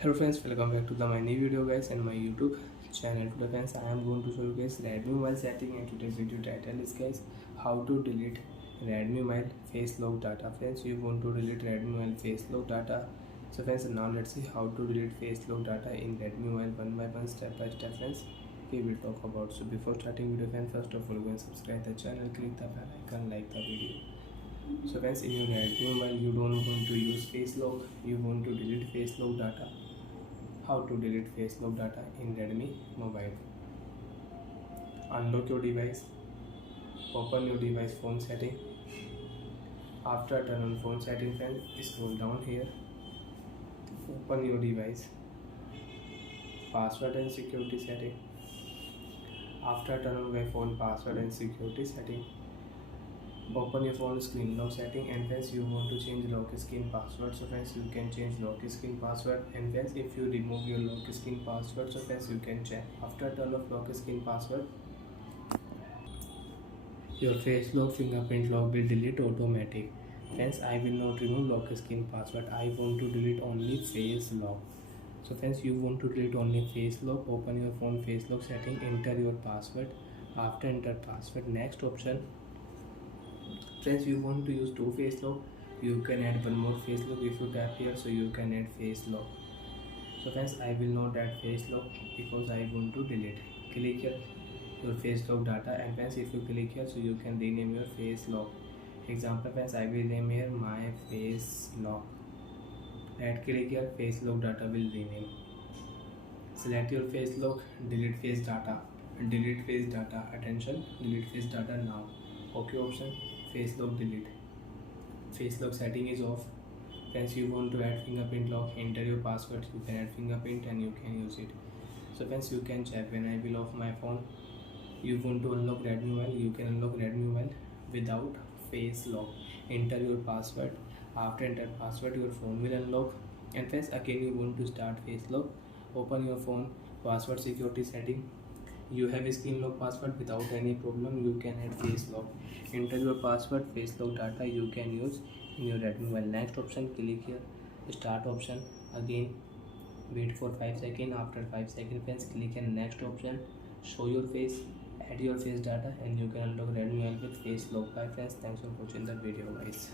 Hello friends, welcome back to my new video guys and my YouTube channel. Today friends, I am going to show you guys Redmi mobile setting, and today's video title is guys how to delete Redmi mobile face lock data. Friends, you want to delete Redmi mobile face lock data. So friends, now let's see how to delete face lock data in Redmi mobile one by one, step by step friends. We will talk about. So before starting video friends, first of all go and subscribe the channel, click the bell icon, like the video. So friends, in your Redmi mobile you don't want to use face lock, you want to delete face lock data. How to delete face lock data in Redmi mobile. Unlock your device, open your device phone setting. After turn on phone setting friends, scroll down here, open your device, password and security setting. After turn on my phone password and security setting, open your phone screen lock setting, and friends you want to change lock screen password. So friends, you can change lock screen password, and friends if you remove your lock screen password, so friends you can check. After turn off lock screen password, your face lock fingerprint lock will delete automatic. Friends, I will not remove lock screen password, I want to delete only face lock. So friends, you want to delete only face lock, open your phone face lock setting, enter your password. After enter password, next option. Friends, you want to use two face lock, you can add one more face lock if you tap here, so you can add face lock. So friends, I will not add face lock because I want to delete. Click here your face lock data, and friends if you click here, so you can rename your face lock. Example friends, I will name here my face lock. Right click here, face lock data will rename. Select your face lock, delete face data, delete face data, attention, delete face data now. OK option, face lock delete. Face lock setting is off. Friends, you want to add fingerprint lock, enter your password, you can add fingerprint and you can use it. So friends, you can check when I will off my phone. You want to unlock Redmi mobile, you can unlock Redmi mobile without face lock. Enter your password. After enter password, your phone will unlock. And friends, again you want to start face lock, open your phone, password security setting. You have a screen lock password, without any problem you can add face lock. Enter your password, face lock data you can use in your Redmi mobile. Next option, click here start option. Again wait for 5 seconds. After 5 seconds friends, click on next option, show your face, add your face data, and you can unlock Redmi mobile with face lock. Bye friends, thanks for watching the video guys.